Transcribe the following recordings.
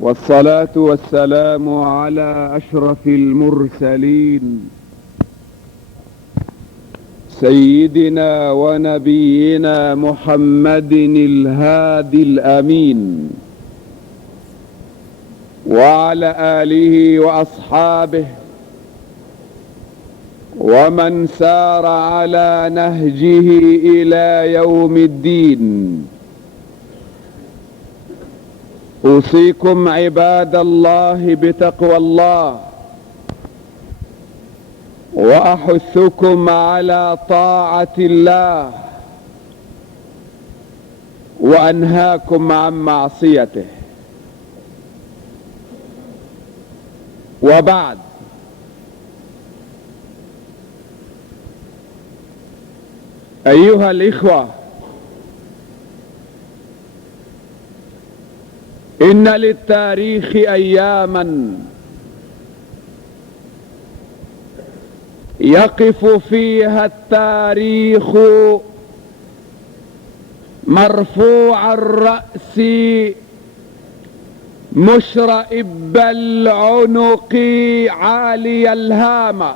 والصلاة والسلام على أشرف المرسلين سيدنا ونبينا محمد الهادي الأمين، وعلى آله وأصحابه ومن سار على نهجه إلى يوم الدين. أوصيكم عباد الله بتقوى الله، وأحثكم على طاعة الله، وأنهاكم عن معصيته. وبعد، أيها الإخوة، إن للتاريخ أياما يقف فيها التاريخ مرفوع الرأس مشرئب العنق عالي الهامة،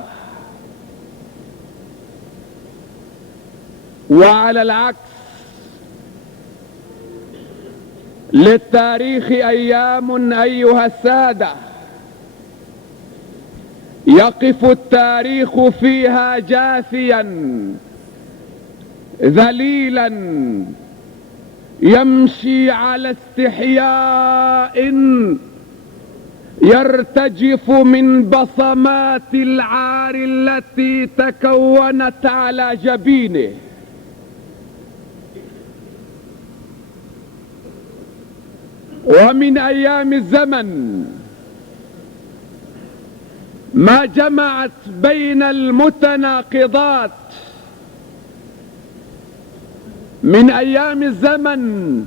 وعلى العكس للتاريخ أيام أيها السادة يقف التاريخ فيها جاثيا ذليلا يمشي على استحياء يرتجف من بصمات العار التي تكونت على جبينه. ومن أيام الزمن ما جمعت بين المتناقضات، من أيام الزمن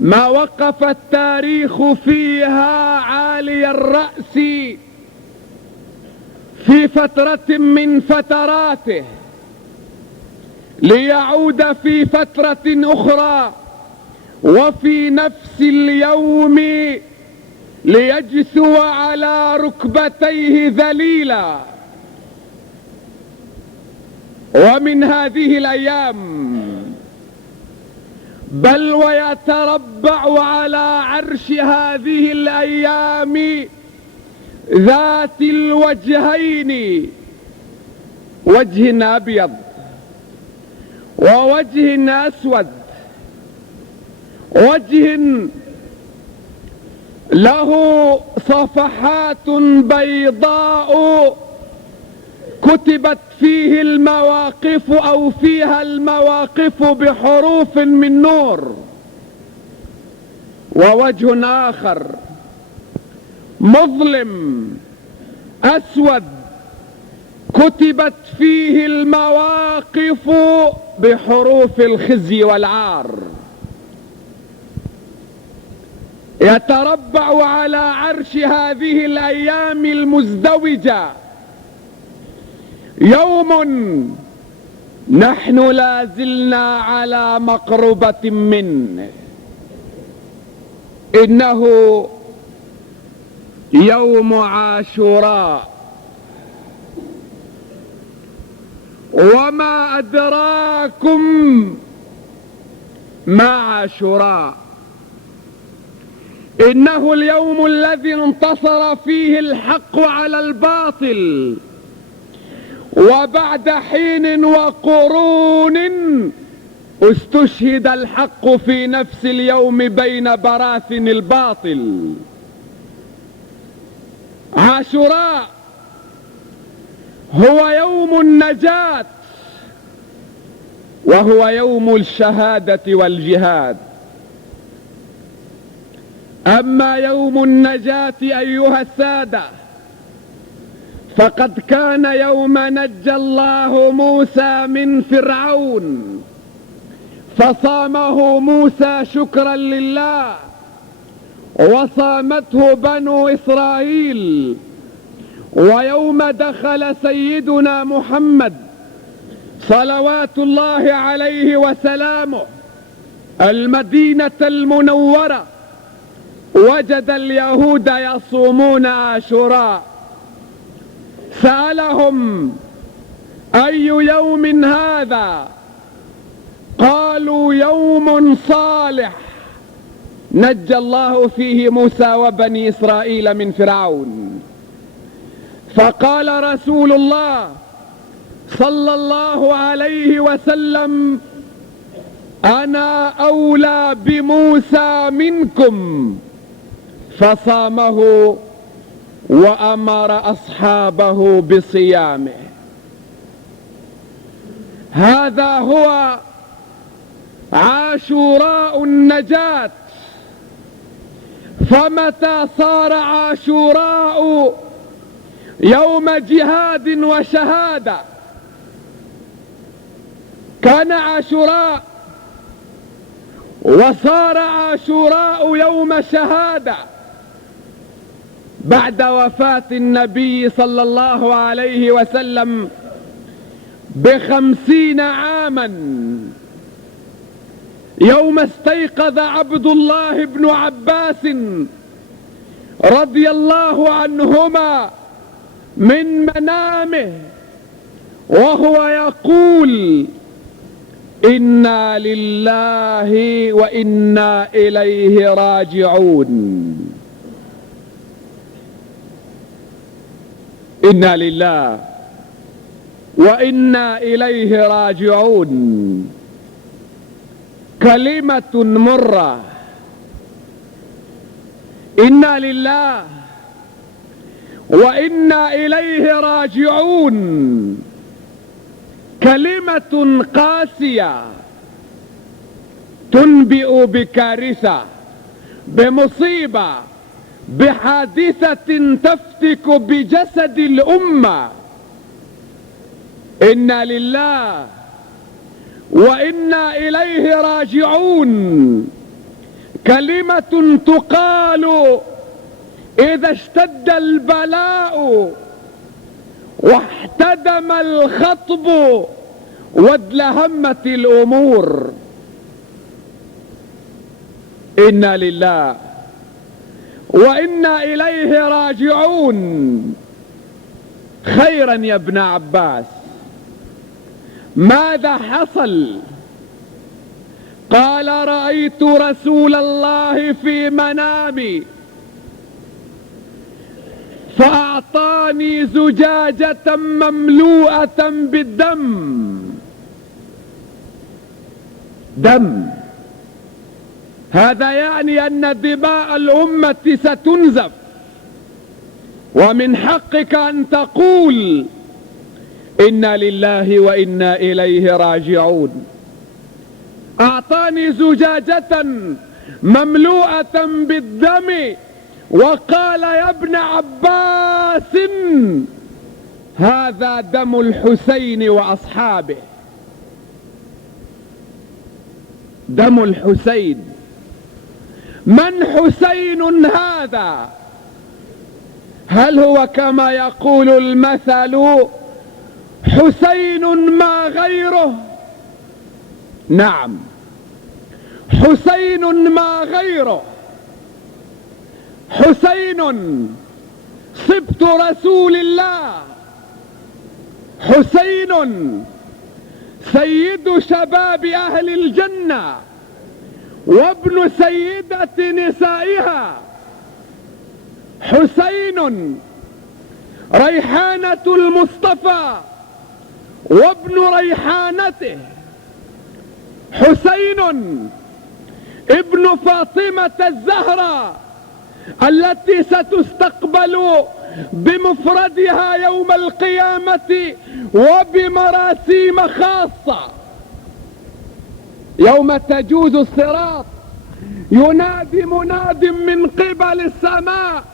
ما وقف التاريخ فيها عالي الرأس في فترة من فتراته ليعود في فترة أخرى وفي نفس اليوم ليجثو على ركبتيه ذليلا. ومن هذه الأيام بل ويتربع على عرش هذه الأيام ذات الوجهين، وجه أبيض ووجه أسود، وجه له صفحات بيضاء كتبت فيه المواقف أو فيها المواقف بحروف من نور، ووجه آخر مظلم أسود كتبت فيه المواقف بحروف الخزي والعار. يتربع على عرش هذه الأيام المزدوجة يوم نحن لا زلنا على مقربة منه، إنه يوم عاشوراء. وما أدراكم ما عاشوراء؟ إنه اليوم الذي انتصر فيه الحق على الباطل، وبعد حين وقرون استشهد الحق في نفس اليوم بين براثن الباطل. عاشوراء هو يوم النجاة، وهو يوم الشهادة والجهاد. أما يوم النجاة أيها السادة فقد كان يوم نجى الله موسى من فرعون، فصامه موسى شكرا لله، وصامته بنو إسرائيل. ويوم دخل سيدنا محمد صلوات الله عليه وسلامه المدينة المنورة وجد اليهود يصومون عاشوراء، سألهم: أي يوم هذا؟ قالوا: يوم صالح نجى الله فيه موسى وبني إسرائيل من فرعون. فقال رسول الله صلى الله عليه وسلم: أنا أولى بموسى منكم، فصامه وأمر أصحابه بصيامه. هذا هو عاشوراء النجاة. فمتى صار عاشوراء يوم جهاد وشهادة؟ كان عاشوراء وصار عاشوراء يوم شهادة بعد وفاة النبي صلى الله عليه وسلم ب50 عاما، يوم استيقظ عبد الله بن عباس رضي الله عنهما من منامه وهو يقول: إنا لله وإنا إليه راجعون. إنا لله وإنا إليه راجعون. كلمة مرة. إنا لله وإنا إليه راجعون، كلمة قاسية تنبئ بكارثة، بمصيبة، بحادثة تفتك بجسد الأمة. إنا لله وإنا إليه راجعون، كلمة تقال إذا اشتد البلاء واحتدم الخطب وادلهمت الأمور. إنا لله وإنا إليه راجعون. خيرا يا ابن عباس، ماذا حصل؟ قال: رأيت رسول الله في منامي فأعطاني زجاجة مملوءة بالدم. دم، هذا يعني أن دماء الأمة ستنزف، ومن حقك أن تقول: إنا لله وإنا إليه راجعون. أعطاني زجاجة مملوءة بالدم وقال: يا ابن عباس، هذا دم الحسين وأصحابه. دم الحسين. من حسين هذا؟ هل هو كما يقول المثل حسين ما غيره؟ نعم، حسين ما غيره. حسين صبت رسول الله، حسين سيد شباب أهل الجنة وابن سيدة نسائها، حسين ريحانة المصطفى وابن ريحانته، حسين ابن فاطمة الزهراء التي ستستقبل بمفردها يوم القيامة وبمراسيم خاصة. يوم تجوز الصراط ينادي مناد من قبل السماء: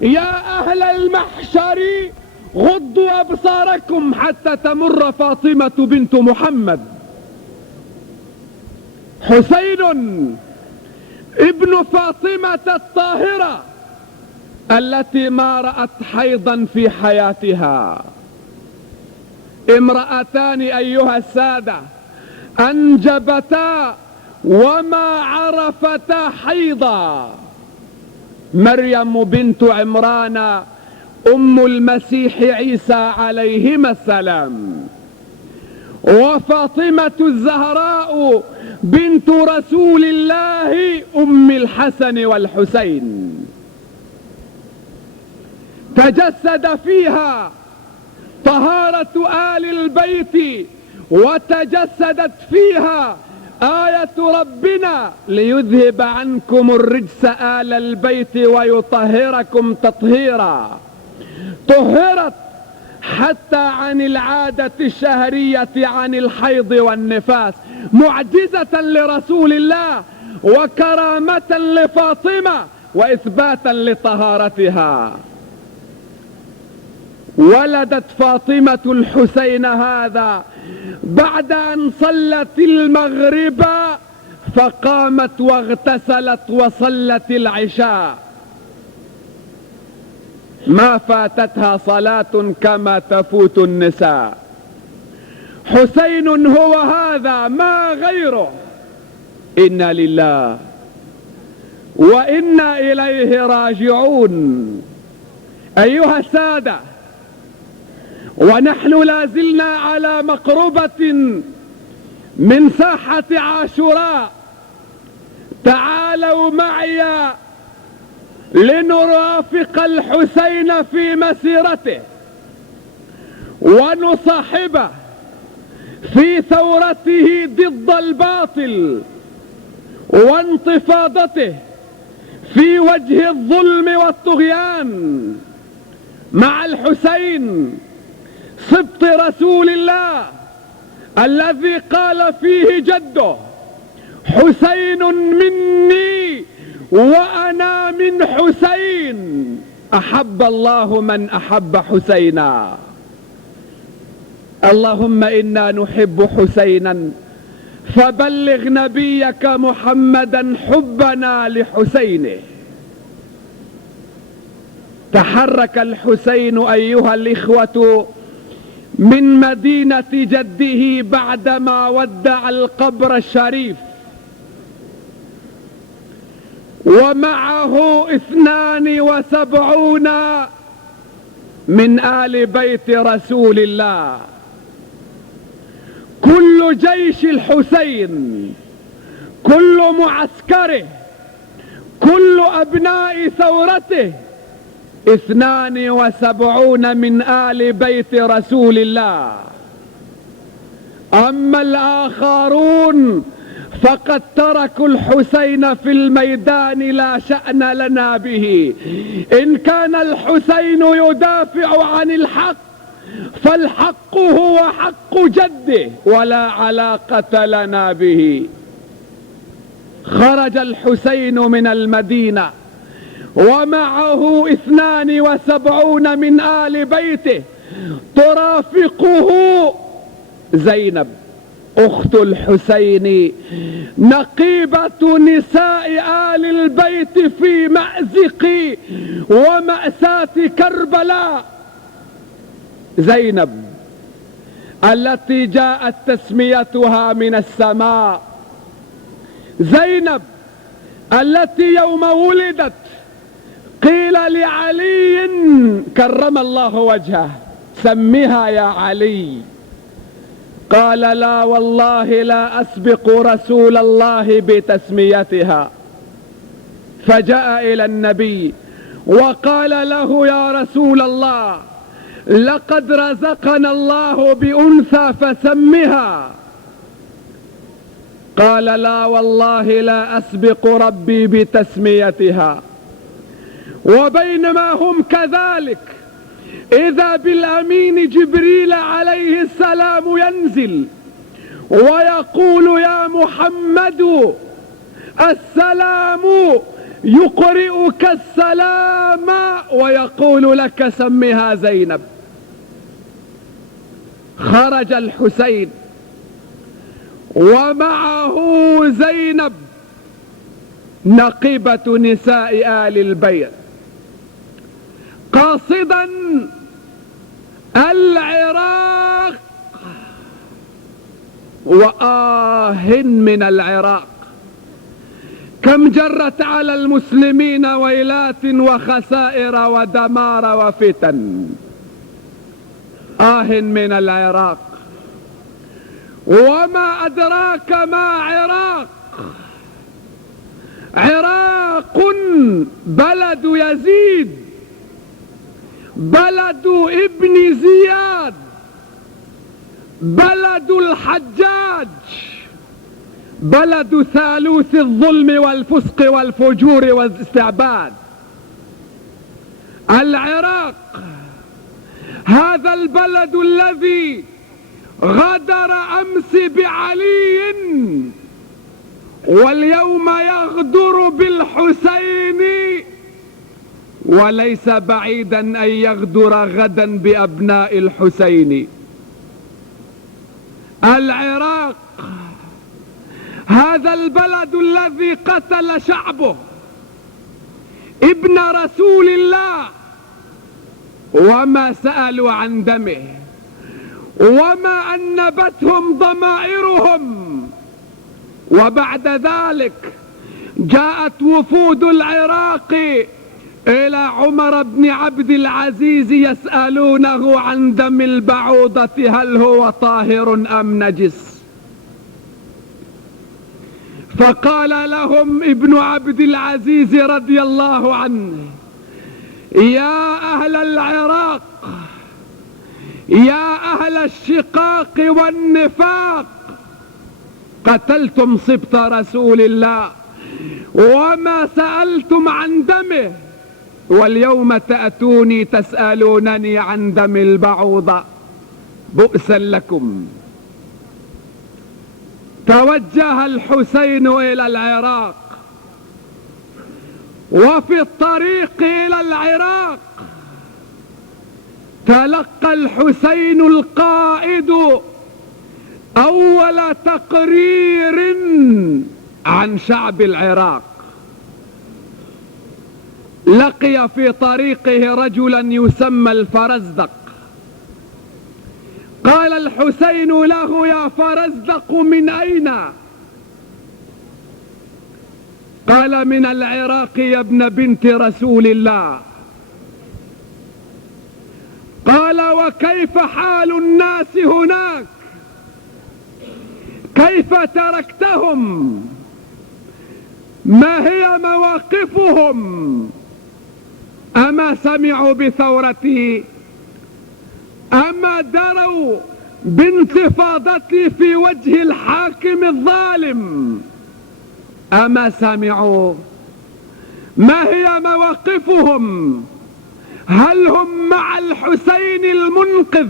يا أهل المحشر غضوا أبصاركم حتى تمر فاطمة بنت محمد. حسين ابن فاطمة الطاهرة التي ما رأت حيضا في حياتها. امرأتان أيها السادة أنجبتا وما عرفتا حيضا. مريم بنت عمران أم المسيح عيسى عليهما السلام، وفاطمة الزهراء بنت رسول الله أم الحسن والحسين. تجسد فيها طهارة آل البيت، وتجسدت فيها آية ربنا ليذهب عنكم الرجس آل البيت ويطهركم تطهيرا. طهرت حتى عن العادة الشهرية، عن الحيض والنفاس، معجزة لرسول الله وكرامة لفاطمة وإثباتا لطهارتها. ولدت فاطمة الحسين هذا بعد أن صلت المغرب، فقامت واغتسلت وصلت العشاء، ما فاتتها صلاة كما تفوت النساء. حسين هو هذا ما غيره. إنا لله وإنا إليه راجعون. أيها السادة، ونحن لازلنا على مقربة من ساحة عاشوراء. تعالوا معي لنرافق الحسين في مسيرته، ونصاحبه في ثورته ضد الباطل، وانتفاضته في وجه الظلم والطغيان مع الحسين سبط رسول الله الذي قال فيه جده: حسين مني وأنا من حسين، أحب الله من أحب حسينا. اللهم إنا نحب حسينا، فبلغ نبيك محمدا حبنا لحسينه. تحرك الحسين أيها الإخوة من مدينة جده بعدما ودع القبر الشريف، ومعه 72 من آل بيت رسول الله. كل جيش الحسين، كل معسكره، كل أبناء ثورته 72 من آل بيت رسول الله. أما الآخرون فقد تركوا الحسين في الميدان، لا شأن لنا به. إن كان الحسين يدافع عن الحق فالحق هو حق جده، ولا علاقة لنا به. خرج الحسين من المدينة ومعه 72 من آل بيته، ترافقه زينب أخت الحسين، نقيبة نساء آل البيت في مأزق ومأساة كربلاء. زينب التي جاءت تسميتها من السماء، زينب التي يوم ولدت قيل لعلي كرم الله وجهه: سمها يا علي. قال: لا والله لا أسبق رسول الله بتسميتها. فجاء إلى النبي وقال له: يا رسول الله، لقد رزقنا الله بأنثى فسمها. قال: لا والله لا أسبق ربي بتسميتها. وبينما هم كذلك إذا بالأمين جبريل عليه السلام ينزل ويقول: يا محمد السلام يقرئك السلام ويقول لك: سمها زينب. خرج الحسين ومعه زينب نقيبة نساء آل البيت، قاصدا العراق، وآه من العراق كم جرت على المسلمين ويلات وخسائر ودمار وفتن. من العراق، وما أدراك ما عراق. عراق بلد يزيد، بلد ابن زياد، بلد الحجاج، بلد ثالوث الظلم والفسق والفجور والاستعباد. العراق، هذا البلد الذي غدر أمس بعلي واليوم يغدر بالحسين، وليس بعيدا أن يغدر غدا بأبناء الحسين. العراق، هذا البلد الذي قتل شعبه ابن رسول الله وما سألوا عن دمه، وما أنبتهم ضمائرهم. وبعد ذلك جاءت وفود العراق إلى عمر بن عبد العزيز يسألونه عن دم البعوضة، هل هو طاهر أم نجس؟ فقال لهم ابن عبد العزيز رضي الله عنه: يا أهل العراق، يا أهل الشقاق والنفاق، قتلتم سبط رسول الله وما سألتم عن دمه، واليوم تأتوني تسألونني عن دم البعوضة، بؤسا لكم. توجه الحسين إلى العراق، وفي الطريق إلى العراق تلقى الحسين القائد أول تقرير عن شعب العراق. لقي في طريقه رجلا يسمى الفرزدق. قال الحسين له: يا فرزدق، من أين؟ قال: من العراق يا ابن بنت رسول الله. قال: وكيف حال الناس هناك؟ كيف تركتهم؟ ما هي مواقفهم؟ أما سمعوا بثورتي؟ أما دروا بانتفاضتي في وجه الحاكم الظالم؟ أما سمعوا؟ ما هي مواقفهم؟ هل هم مع الحسين المنقذ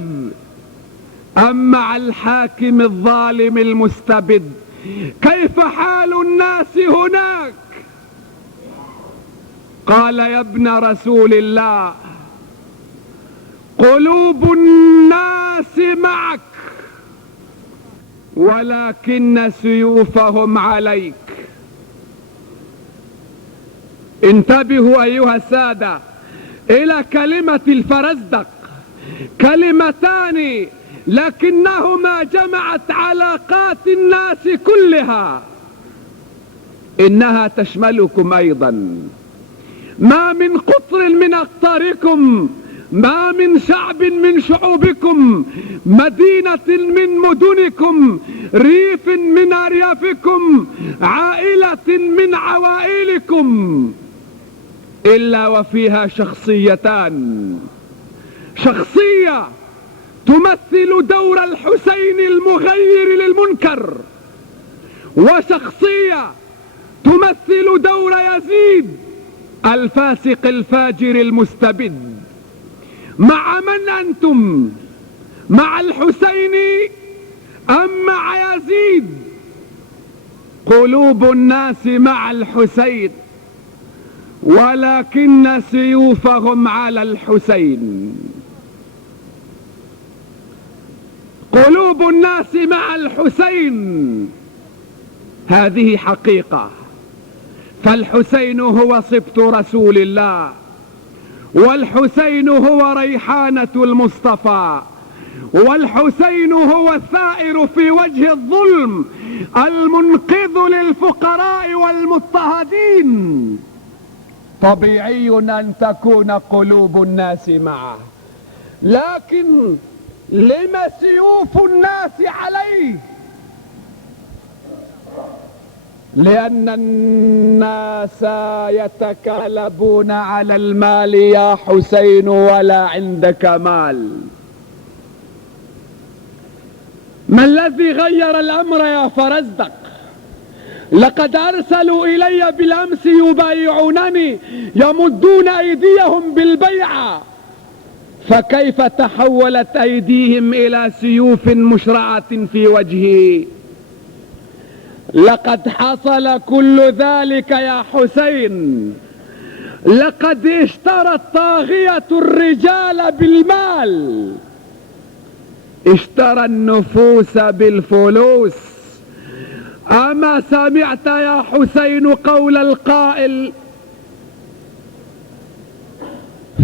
أم مع الحاكم الظالم المستبد؟ كيف حال الناس هناك؟ قال: يا ابن رسول الله، قلوب الناس معك ولكن سيوفهم عليك. انتبهوا أيها السادة إلى كلمة الفرزدق، كلمتان لكنهما جمعت علاقات الناس كلها. إنها تشملكم أيضا. ما من قطر من أقطاركم، ما من شعب من شعوبكم، مدينة من مدنكم، ريف من أريافكم، عائلة من عوائلكم، إلا وفيها شخصيتان: شخصية تمثل دور الحسين المغير للمنكر، وشخصية تمثل دور يزيد الفاسق الفاجر المستبد. مع من أنتم؟ مع الحسين أم مع يزيد؟ قلوب الناس مع الحسين ولكن سيوفهم على الحسين. قلوب الناس مع الحسين، هذه حقيقة. فالحسين هو سبط رسول الله، والحسين هو ريحانة المصطفى، والحسين هو الثائر في وجه الظلم المنقذ للفقراء والمضطهدين. طبيعي أن تكون قلوب الناس معه، لكن لم سيوف الناس عليه؟ لأن الناس يتكالبون على المال يا حسين ولا عندك مال. ما الذي غير الأمر يا فرزدق؟ لقد أرسلوا إلي بالأمس يبايعونني يمدون أيديهم بالبيعة، فكيف تحولت أيديهم إلى سيوف مشرعة في وجهي؟ لقد حصل كل ذلك يا حسين. لقد اشترى الطاغية الرجال بالمال، اشترى النفوس بالفلوس. أما سمعت يا حسين قول القائل؟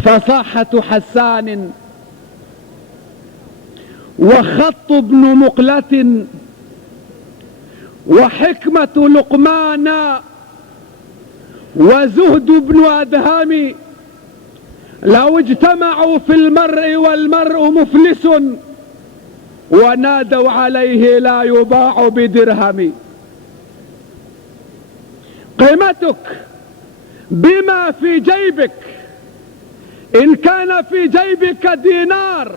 فصاحة حسان وخط ابن مقلة وحكمة لقمان وزهد بن أدهم لو اجتمعوا في المرء والمرء مفلس ونادوا عليه لا يباع بدرهم. قيمتك بما في جيبك. إن كان في جيبك دينار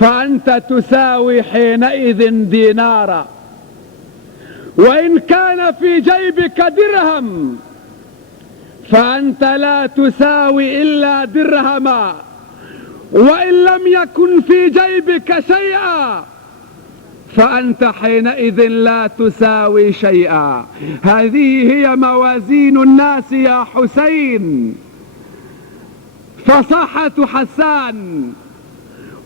فأنت تساوي حينئذ دينارا، وإن كان في جيبك درهم فأنت لا تساوي إلا درهما، وإن لم يكن في جيبك شيئا فأنت حينئذ لا تساوي شيئا. هذه هي موازين الناس يا حسين. فصاحة حسان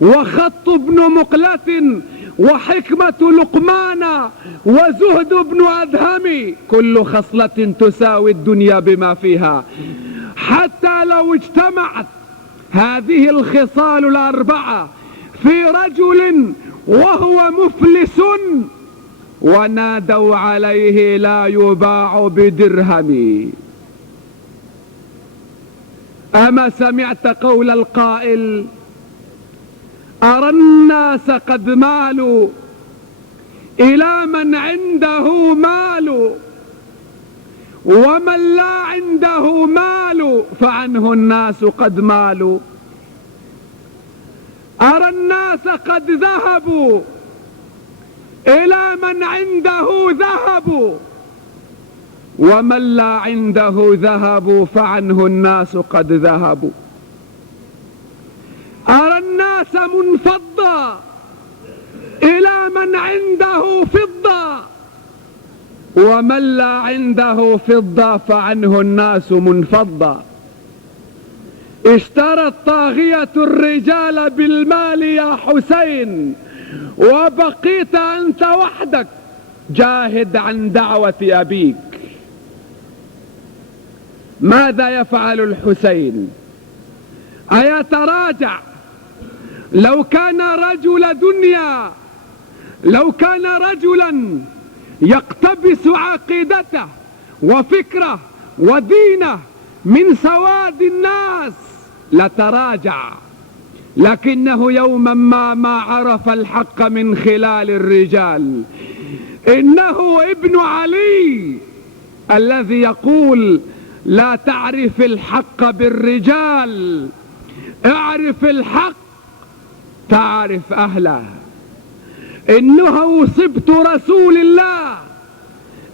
وخط ابن مقلة وحكمة لقمان وزهد بن أدهم، كل خصلة تساوي الدنيا بما فيها. حتى لو اجتمعت هذه الخصال الأربعة في رجل وهو مفلس ونادوا عليه لا يباع بدرهم. أما سمعت قول القائل؟ أرى الناس قد مالوا إلى من عنده مال، ومن لا عنده مال فعنه الناس قد مالوا. أرى الناس قد ذهبوا إلى من عنده ذهب، ومن لا عنده ذهب فعنه الناس قد ذهبوا. أرى الناس منفضة إلى من عنده فضة، ومن لا عنده فضة فعنه الناس منفضة. اشترى الطاغية الرجال بالمال يا حسين، وبقيت أنت وحدك جاهد عن دعوة أبيك. ماذا يفعل الحسين؟ أيتراجع؟ لو كان رجل دنيا، لو كان رجلا يقتبس عقيدته وفكره ودينه من سواد الناس لتراجع، لكنه يوما ما عرف الحق من خلال الرجال. إنه ابن علي الذي يقول لا تعرف الحق بالرجال، اعرف الحق تعرف أهله. إنه صبت رسول الله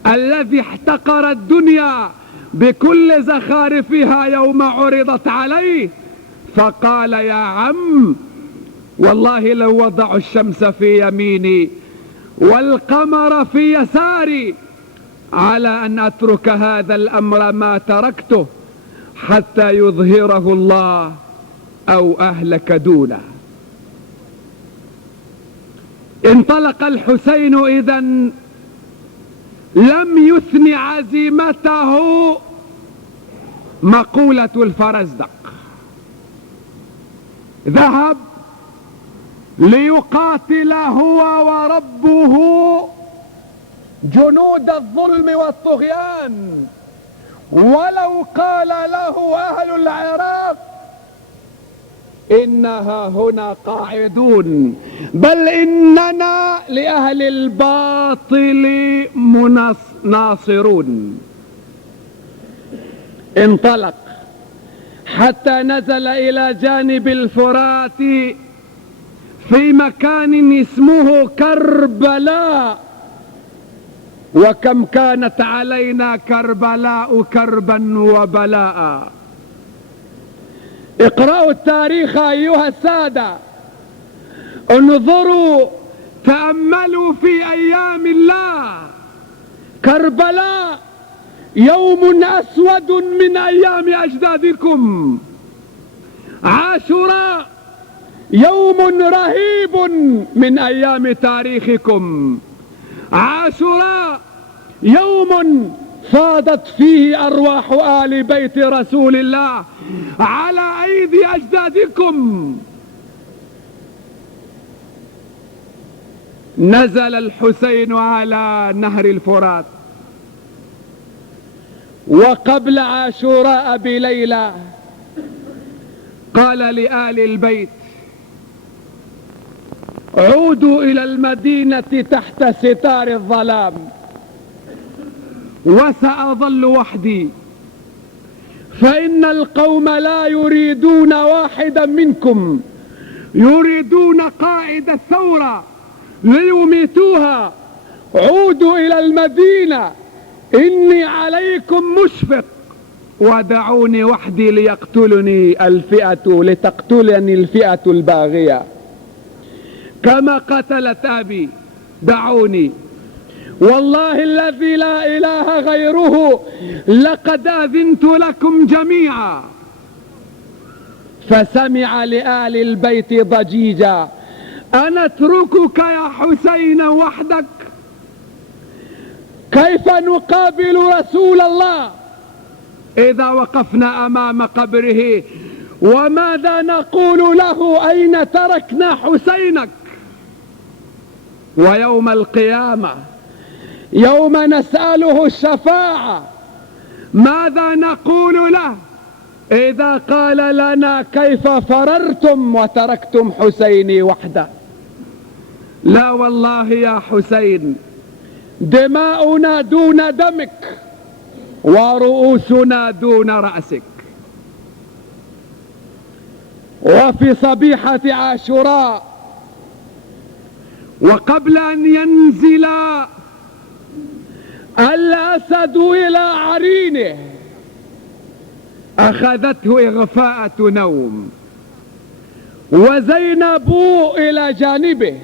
الذي احتقر الدنيا بكل زخارفها يوم عرضت عليه، فقال يا عم والله لو وضعوا الشمس في يميني والقمر في يساري على أن أترك هذا الأمر ما تركته حتى يظهره الله أو أهلك دونه. انطلق الحسين إذن لم يثن عزيمته مقولة الفرزدق. ذهب ليقاتل هو وربه جنود الظلم والطغيان. ولو قال له أهل العراق إنها هنا قاعدون، بل إننا لأهل الباطل ناصرون. انطلق حتى نزل إلى جانب الفرات في مكان اسمه كربلاء. وكم كانت علينا كربلاء كربا وبلاء. اقرأوا التاريخ أيها السادة، انظروا تأملوا في أيام الله. كربلاء يوم أسود من أيام أجدادكم، عاشوراء يوم رهيب من أيام تاريخكم، عاشوراء يوم فاضت فيه أرواح آل بيت رسول الله على أيدي أجدادكم. نزل الحسين على نهر الفرات، وقبل عاشوراء بليلة قال لآل البيت: عودوا إلى المدينة تحت ستار الظلام، وسأظل وحدي، فإن القوم لا يريدون واحدا منكم، يريدون قائد الثورة ليميتوها. عودوا إلى المدينة، إني عليكم مشفق، ودعوني وحدي لتقتلني الفئة الباغية كما قتلت أبي. دعوني، والله الذي لا إله غيره لقد أذنت لكم جميعا. فسمع لآل البيت ضجيجا: أنتركك يا حسين وحدك؟ كيف نقابل رسول الله إذا وقفنا أمام قبره؟ وماذا نقول له؟ أين تركنا حسينك؟ ويوم القيامة يوم نسأله الشفاعة ماذا نقول له إذا قال لنا: كيف فررتم وتركتم حسيني وحده؟ لا والله يا حسين، دماؤنا دون دمك، ورؤوسنا دون رأسك. وفي صبيحة عاشوراء، وقبل أن ينزل الأسد إلى عرينه، أخذته إغفاءة نوم، وزينب إلى جانبه،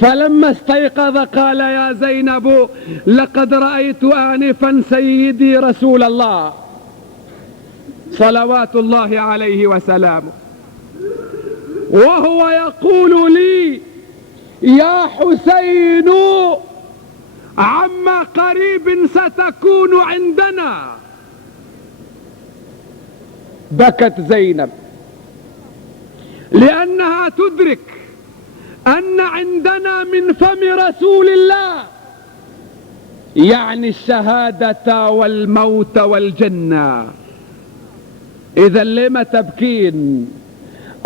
فلما استيقظ قال: يا زينب، لقد رأيت آنفا سيدي رسول الله صلوات الله عليه وسلامه، وهو يقول لي: يا حسين، عما قريب ستكون عندنا. بكت زينب لأنها تدرك أن عندنا من فم رسول الله يعني الشهادة والموت والجنة. إذا لم تبكين؟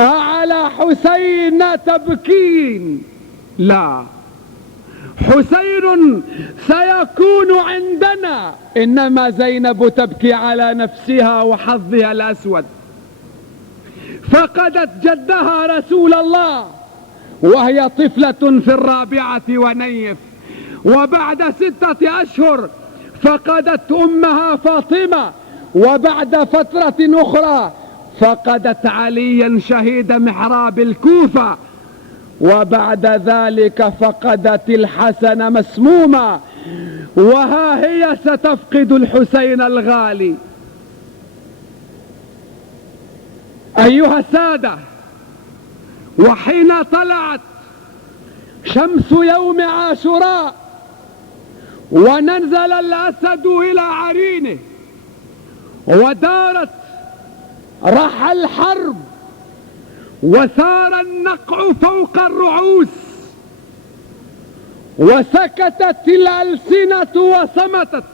أعلى حسين تبكين؟ لا، حسين سيكون عندنا، إنما زينب تبكي على نفسها وحظها الأسود. فقدت جدها رسول الله وهي طفلة في الرابعة ونيف، وبعد 6 أشهر فقدت أمها فاطمة، وبعد فترة أخرى فقدت عليا شهيد محراب الكوفة، وبعد ذلك فقدت الحسن مسموما، وها هي ستفقد الحسين الغالي. أيها السادة، وحين طلعت شمس يوم عاشوراء ونزل الأسد إلى عرينه ودارت رحى الحرب، وثار النقع فوق الرعوس، وسكتت الألسنة وصمتت،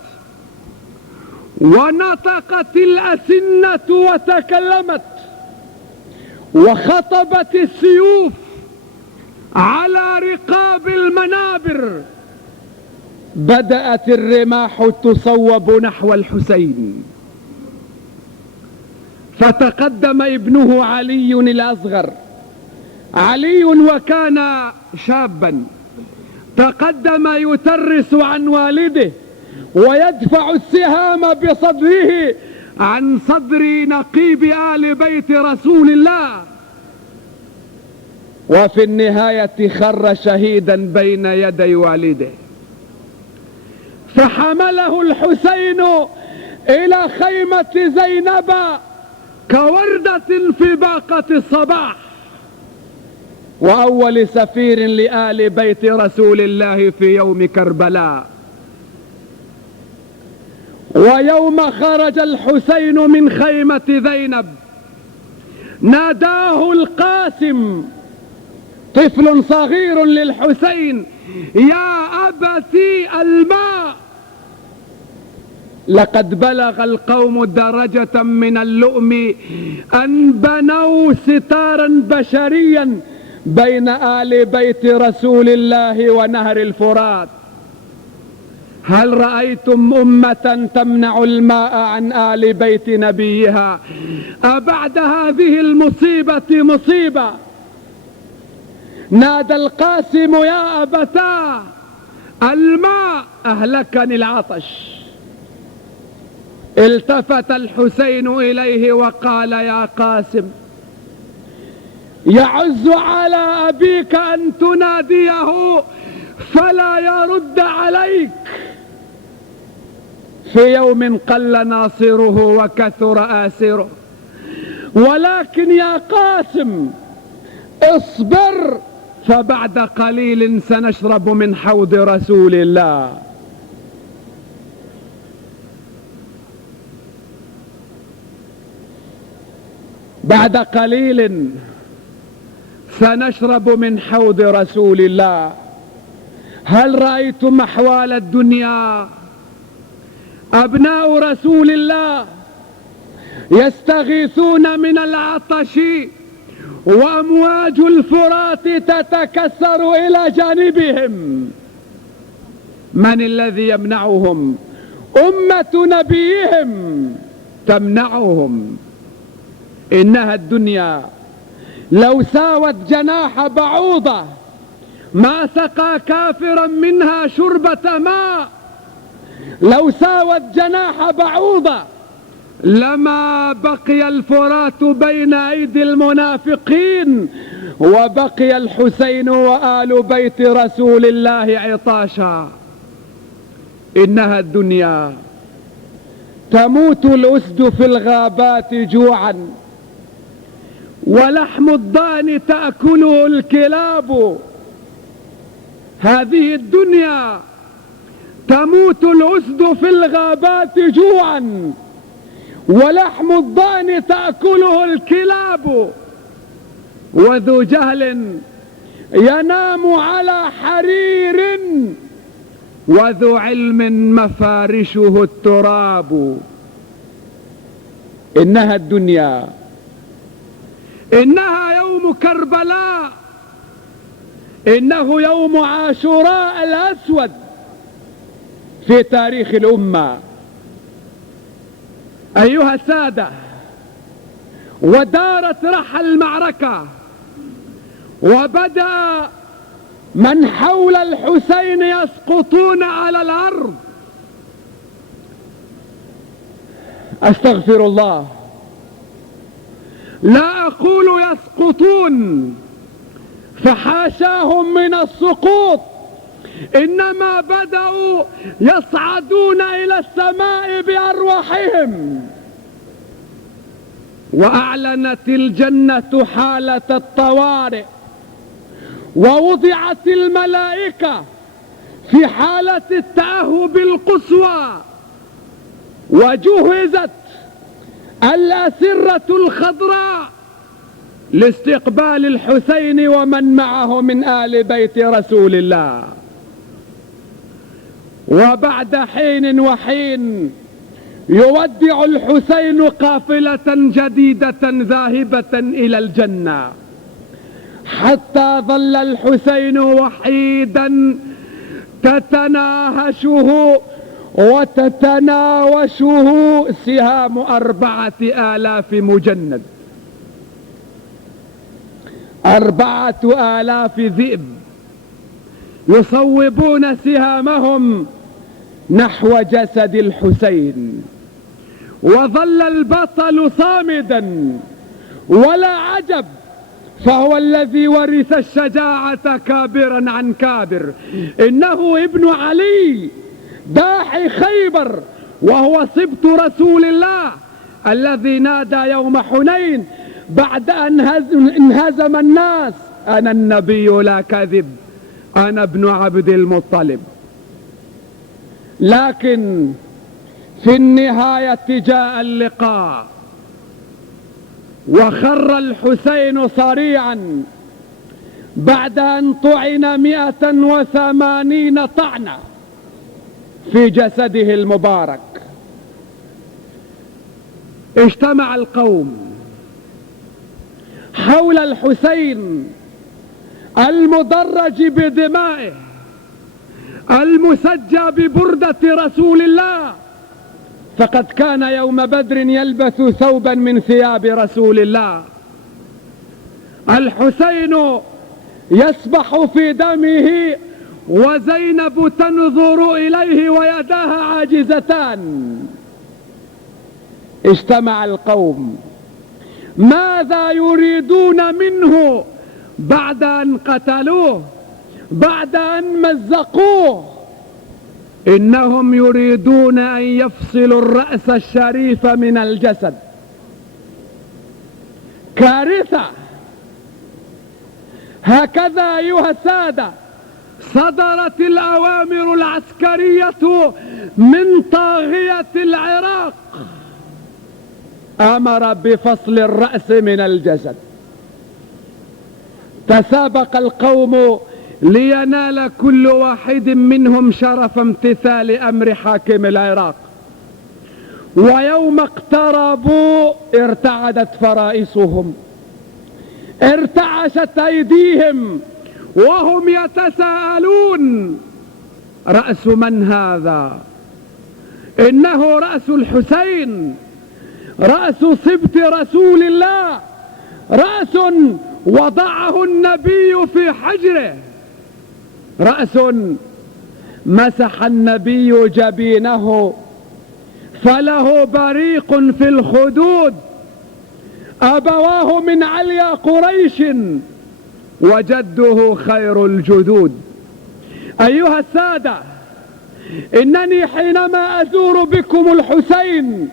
ونطقت الأسنة وتكلمت، وخطبت السيوف على رقاب المنابر. بدأت الرماح تصوب نحو الحسين، فتقدم ابنه علي الأصغر، علي وكان شابا، تقدم يترس عن والده ويدفع السهام بصدره عن صدر نقيب آل بيت رسول الله، وفي النهاية خر شهيدا بين يدي والده. فحمله الحسين إلى خيمة زينب كوردة في باقة الصباح، وأول سفير لآل بيت رسول الله في يوم كربلاء. ويوم خرج الحسين من خيمة زينب ناداه القاسم طفل صغير للحسين: يا أبتي الماء. لقد بلغ القوم درجة من اللؤم أن بنوا ستارا بشريا بين آل بيت رسول الله ونهر الفرات. هل رأيتم أمة تمنع الماء عن آل بيت نبيها أبعد هذه المصيبة مصيبة؟ نادى القاسم: يا أبتاه الماء، أهلكني العطش. التفت الحسين إليه وقال: يا قاسم، يعز على أبيك أن تناديه فلا يرد عليك في يوم قل ناصره وكثر آسره، ولكن يا قاسم اصبر، فبعد قليل سنشرب من حوض رسول الله. بعد قليل سنشرب من حوض رسول الله. هل رأيتم أحوال الدنيا؟ أبناء رسول الله يستغيثون من العطش وأمواج الفرات تتكسر إلى جانبهم. من الذي يمنعهم؟ أمة نبيهم تمنعهم. إنها الدنيا لو ساوت جناح بعوضة ما سقى كافرا منها شربة ماء. لو ساوت جناح بعوضة لما بقي الفرات بين أيدي المنافقين، وبقي الحسين وآل بيت رسول الله عطاشا. إنها الدنيا تموت الأسد في الغابات جوعا، ولحم الضأن تأكله الكلاب. هذه الدنيا تموت الأسد في الغابات جوعا، ولحم الضأن تأكله الكلاب. وذو جهل ينام على حرير، وذو علم مفارشه التراب. إنها الدنيا، إنها يوم كربلاء، إنه يوم عاشوراء الأسود في تاريخ الأمة. أيها السادة، ودارت رحى المعركة، وبدأ من حول الحسين يسقطون على الأرض. أستغفر الله، لا أقول يسقطون فحاشاهم من السقوط، إنما بدأوا يصعدون إلى السماء بأرواحهم. وأعلنت الجنة حالة الطوارئ، ووضعت الملائكة في حالة التأهب القصوى، وجهزت الأسرة الخضراء لاستقبال الحسين ومن معه من آل بيت رسول الله. وبعد حين وحين يودع الحسين قافلة جديدة ذاهبة إلى الجنة، حتى ظل الحسين وحيدا تتناهشه وتتناوشه سهام 4000 مجند، 4000 ذئب يصوبون سهامهم نحو جسد الحسين. وظل البطل صامدا، ولا عجب، فهو الذي ورث الشجاعة كابرا عن كابر. إنه ابن علي داحي خيبر، وهو سبط رسول الله الذي نادى يوم حنين بعد أن انهزم الناس: أنا النبي لا كذب، أنا ابن عبد المطلب. لكن في النهاية جاء اللقاء، وخر الحسين صريعا بعد أن طعن 180 طعنة في جسده المبارك. اجتمع القوم حول الحسين المدرج بدمائه، المسجى ببردة رسول الله، فقد كان يوم بدر يلبس ثوبا من ثياب رسول الله. الحسين يسبح في دمه، وزينب تنظر إليه ويداها عاجزتان. اجتمع القوم، ماذا يريدون منه بعد أن قتلوه، بعد أن مزقوه؟ إنهم يريدون أن يفصلوا الرأس الشريف من الجسد. كارثة. هكذا أيها السادة صدرت الأوامر العسكرية من طاغية العراق، أمر بفصل الرأس من الجسد. تسابق القوم لينال كل واحد منهم شرف امتثال أمر حاكم العراق، ويوم اقتربوا ارتعدت فرائسهم، ارتعشت أيديهم، وهم يتساءلون: رأس من هذا؟ إنه رأس الحسين، رأس سبط رسول الله، رأس وضعه النبي في حجره، رأس مسح النبي جبينه فله بريق في الخدود، أبواه من عليا قريش وجده خير الجدود. أيها السادة، إنني حينما أزور بكم الحسين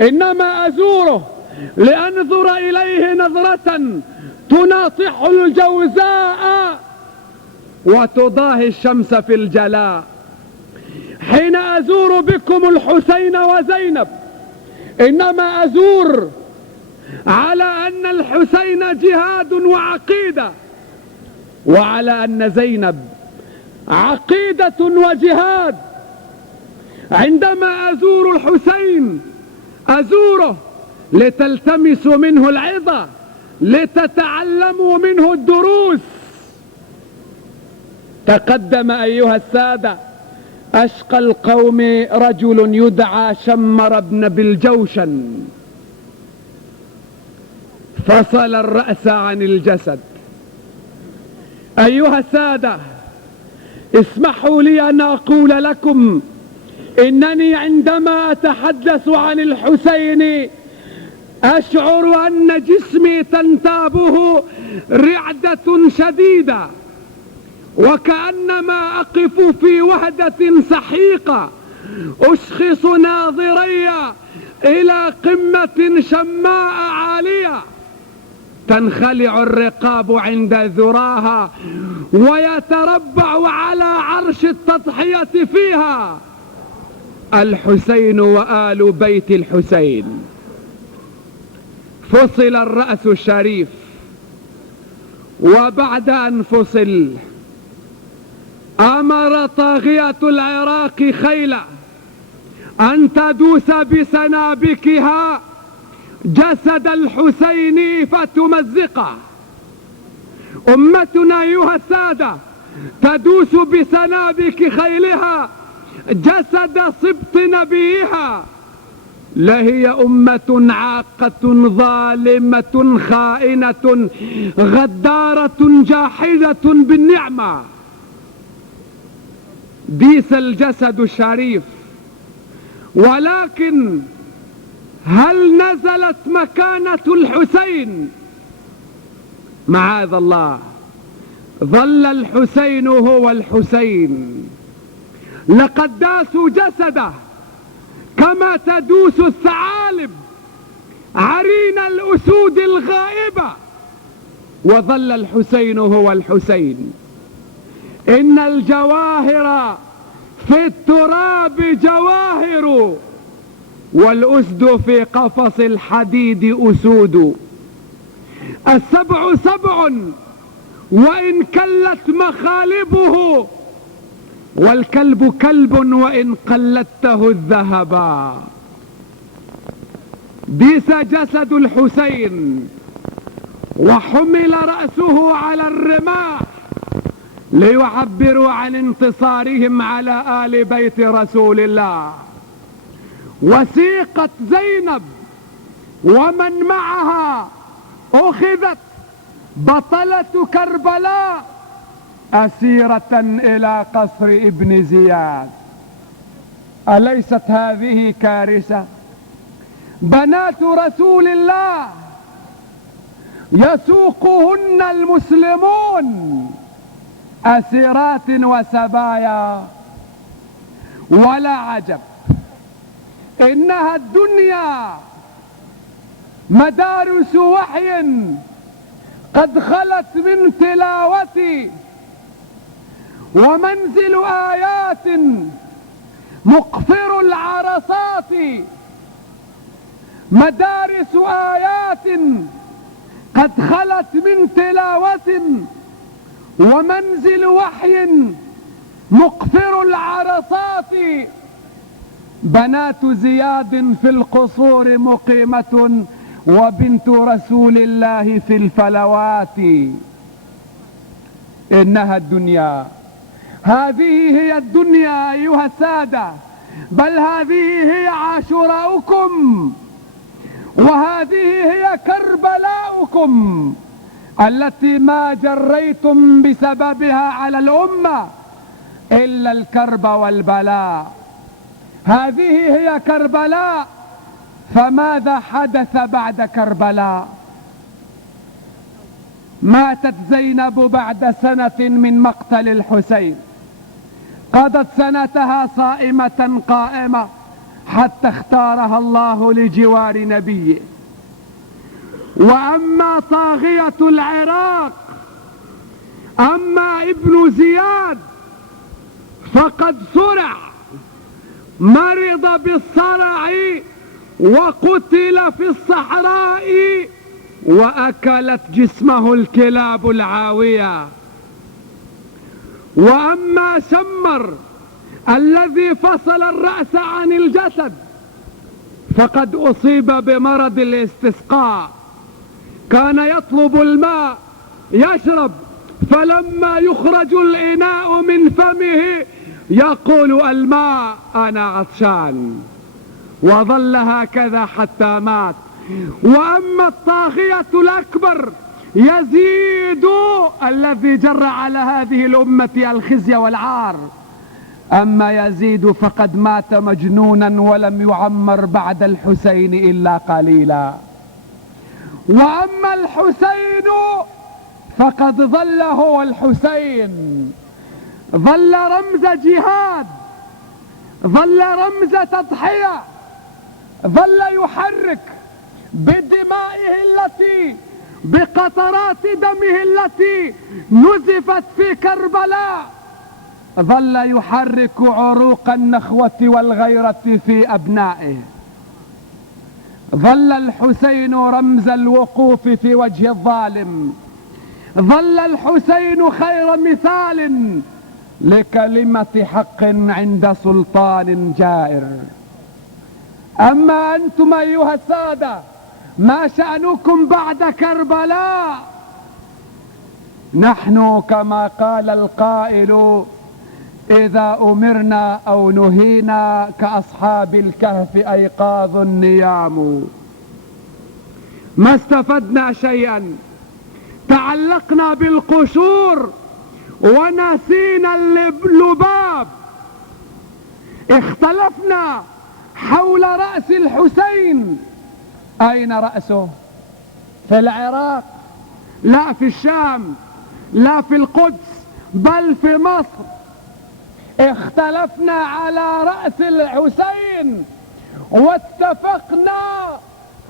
إنما أزوره لأنظر إليه نظرة تناطح الجوزاء وتضاهي الشمس في الجلاء. حين أزور بكم الحسين وزينب إنما أزور على أن الحسين جهاد وعقيدة، وعلى أن زينب عقيدة وجهاد. عندما أزور الحسين أزوره لتلتمسوا منه العظة، لتتعلموا منه الدروس. تقدم أيها السادة أشقى القوم رجل يدعى شمر بن بالجوشن، فصل الرأس عن الجسد. أيها السادة، اسمحوا لي أن أقول لكم إنني عندما أتحدث عن الحسين أشعر أن جسمي تنتابه رعدة شديدة، وكأنما أقف في وهدة سحيقة أشخص ناظري إلى قمة شماء عالية تنخلع الرقاب عند ذراها ويتربع على عرش التضحية فيها الحسين وآل بيت الحسين. فصل الرأس الشريف وبعد أن فصل أمر طاغية العراق خيله أن تدوس بسنابكها جسد الحسين فتمزقه. أمتنا أيها السادة تدوس بسنابك خيلها جسد سبط نبيها، لهي أمة عاقة ظالمة خائنة غدارة جاحدة بالنعمة. ديس الجسد الشريف، ولكن هل نزلت مكانة الحسين؟ معاذ الله، ظل الحسين هو الحسين. لقد داسوا جسده كما تدوس الثعالب عرين الأسود الغائبة، وظل الحسين هو الحسين. إن الجواهر في التراب جواهر، والأسد في قفص الحديد أسود. السبع سبع وإن كلت مخالبه، والكلب كلب وإن قلدته الذهبا. ديس جسد الحسين وحمل رأسه على الرماح ليعبروا عن انتصارهم على آل بيت رسول الله. وسيقت زينب ومن معها، أخذت بطلة كربلاء أسيرة إلى قصر ابن زياد. أليست هذه كارثة؟ بنات رسول الله يسوقهن المسلمون أسيرات وسبايا. ولا عجب، إنها الدنيا مدارس وحي قد خلت من تلاوتي، ومنزل آيات مقفر العرصات. مدارس آيات قد خلت من تلاوة، ومنزل وحي مقفر العرصات. بنات زياد في القصور مقيمة، وبنت رسول الله في الفلوات. إنها الدنيا، هذه هي الدنيا أيها السادة، بل هذه هي عاشوراؤكم، وهذه هي كربلاؤكم التي ما جريتم بسببها على الأمة إلا الكرب والبلاء. هذه هي كربلاء. فماذا حدث بعد كربلاء؟ ماتت زينب بعد سنة من مقتل الحسين، قضت سنتها صائمة قائمة حتى اختارها الله لجوار نبيه. وأما طاغية العراق، أما ابن زياد فقد صرع، مرض بالصرع وقتل في الصحراء، وأكلت جسمه الكلاب العاوية. وأما شمر الذي فصل الرأس عن الجسد فقد أصيب بمرض الاستسقاء، كان يطلب الماء يشرب، فلما يخرج الإناء من فمه يقول الماء أنا عطشان، وظل هكذا حتى مات. وأما الطاغية الأكبر يزيد الذي جر على هذه الأمة الخزي والعار، أما يزيد فقد مات مجنونا ولم يعمر بعد الحسين إلا قليلا. وأما الحسين فقد ظل هو الحسين، ظل رمز جهاد، ظل رمز تضحية، ظل يحرك بدمائه التي بقطرات دمه التي نزفت في كربلاء، ظل يحرك عروق النخوة والغيرة في أبنائه. ظل الحسين رمز الوقوف في وجه الظالم، ظل الحسين خير مثال لكلمة حق عند سلطان جائر. أما أنتم أيها السادة، ما شأنكم بعد كربلاء؟ نحن كما قال القائل: إذا أمرنا أو نهينا كأصحاب الكهف أيقاظ نيام. ما استفدنا شيئا، تعلقنا بالقشور ونسينا اللباب. اختلفنا حول رأس الحسين. أين رأسه؟ في العراق؟ لا في الشام، لا في القدس، بل في مصر. اختلفنا على رأس الحسين واتفقنا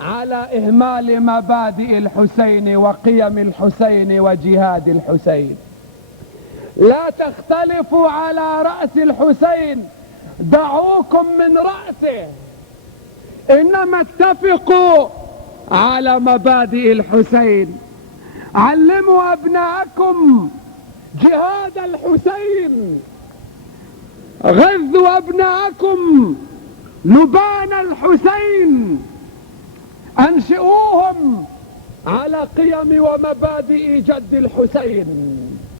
على إهمال مبادئ الحسين وقيم الحسين وجهاد الحسين. لا تختلفوا على رأس الحسين، دعوكم من رأسه، إنما اتفقوا على مبادئ الحسين. علموا أبناءكم جهاد الحسين، غذوا أبناءكم لبان الحسين، أنشئوهم على قيم ومبادئ جد الحسين.